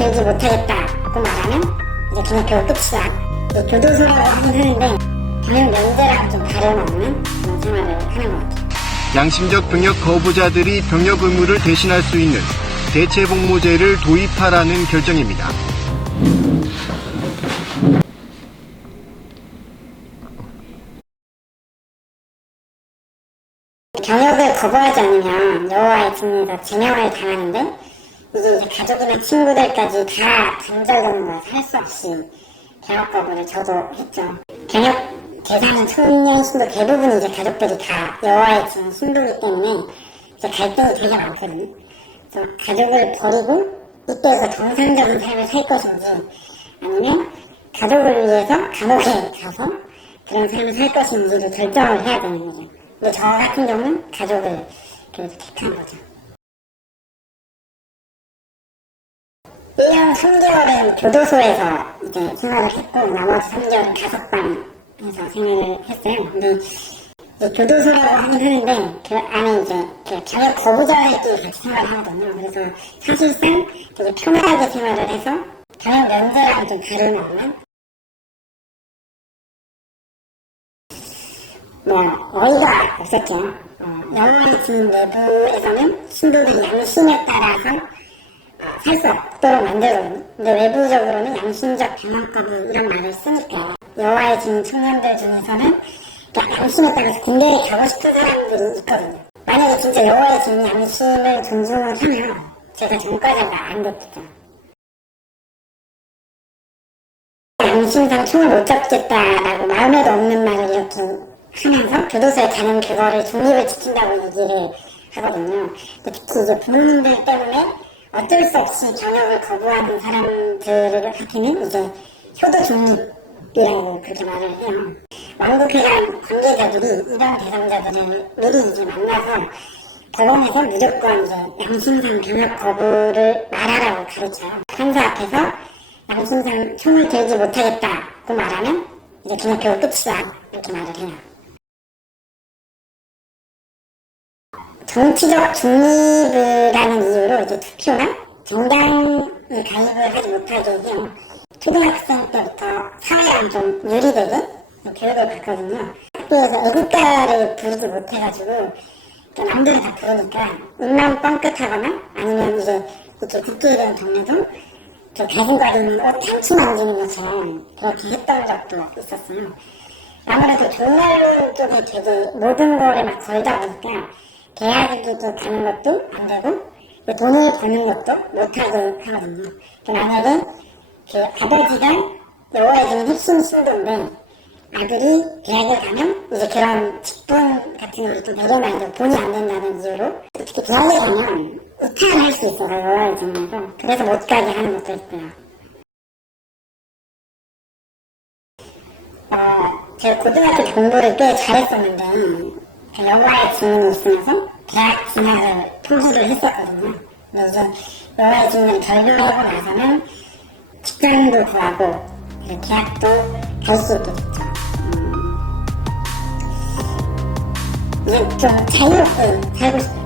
들지 못하겠다고 말하면 이제 중학교가 끝이야. 이제 교도소라고 하긴 하는데 당연 면제랑 좀 다름없는 그런 생활을 하는 것 같아요. 양심적 병역 거부자들이 병역 의무를 대신할 수 있는 대체복무제를 도입하라는 결정입니다. 병역을 거부하지 않으면 여호와의 증인에서 제명을 당하는데 이게 이제 가족이나 친구들까지 다 단절되는 거예요. 살수 없이 병역 거부를 저도 했죠. 병역 대상인 청년 신도 대부분 이제 가족들이 다 여호와의 증인 신도이기 때문에 이제 갈등이 되게 많거든요. 그래서 가족을 버리고 이때에서 정상적인 삶을 살 것인지 아니면 가족을 위해서 감옥에 가서 그런 삶을 살 것인지를 결정을 해야 되는 거죠. 근데 저 같은 경우는 가족을 그래도 택한 거죠. 1년 3개월은 교도소에서 이제 생활을 했고 나머지 3개월은 가석방에서 생활을 했어요. 근데 교도소라고 하긴 하는데 그 안에 이제 그 병역 거부자들끼리 같이 생활하거든요. 그래서 사실상 되게 편하게 생활을 해서 병역 면제랑 좀 다름없는 뭐 어이가 없었죠. 어, 영화의 진 내부에서는 신도들이 양심에 따라서 어, 살수 없도록 만들거든요. 근데 외부적으로는 양심적 병역거부 이런 말을 쓰니까 여호와의 증인 청년들 중에서는 양심에 따라서 군대에 가고 싶은 사람들이 있거든요. 만약에 진짜 여호와의 증인 양심을 존중을 하면 제가 전과자가 안 됐죠. 양심상 총을 못 잡겠다라고 마음에도 없는 말을 이렇게 하면서 교도소에 가는 그거를 중립을 지킨다고 얘기를 하거든요. 특히 이제 부모님들 때문에 어쩔 수 없이 병역을 거부하는 사람들한테는 이제 효도 중립이라고 그렇게 말을 해요. 왕국회관 관계자들이 이런 대상자들을 미리 이제 만나서 법원에서 무조건 이제 양심상 병역 거부를 말하라고 가르쳐요. 판사 앞에서 양심상 총을 들지 못하겠다고 말하면 이제 중학교가 끝이야 이렇게 말을 해요. 정치적 중립이라는 이유로 이제 투표나 정당에 가입을 하지 못하게 해요. 초등학생 때부터 사회랑 좀 유리되게 교육을 받거든요. 학교에서 애국가를 부르지 못해가지고 남들이 다 부르니까 입만 뻥끗하거나 아니면 이제 이렇게 국기에 대한 동네도 저 가슴과리는 옷 참치 만지는 것처럼 그렇게 했던 적도 있었어요. 아무래도 종말 쪽에 되게 모든 거를 막 걸다 보니까 대학에도 가는 것도 안 되고 돈을 버는 것도 못하고 하거든요. 그 만약에 그 아버지가 여호와의 핵심 신도인데 아들이 대학에 가면 이제 그런 직분 같은 걸좀 내려놔야 돈이 안 된다는 이유로 특히 대학에 가면 이탈을 할 수 있어요 여호와의 증에서 그래서 못 가게 하는 것도 있고요. 어, 제가 고등학교 공부를 꽤 잘했었는데 그 여호와의 증인이 있으면서 대학 진학을 포기를 했었거든요. 이제 여호와의 증인을 결교하고 나서는 직장도 구하고 그 대학도 갈 수 있게 됐죠. 음, 이제 좀 자유롭게 살고 싶어요.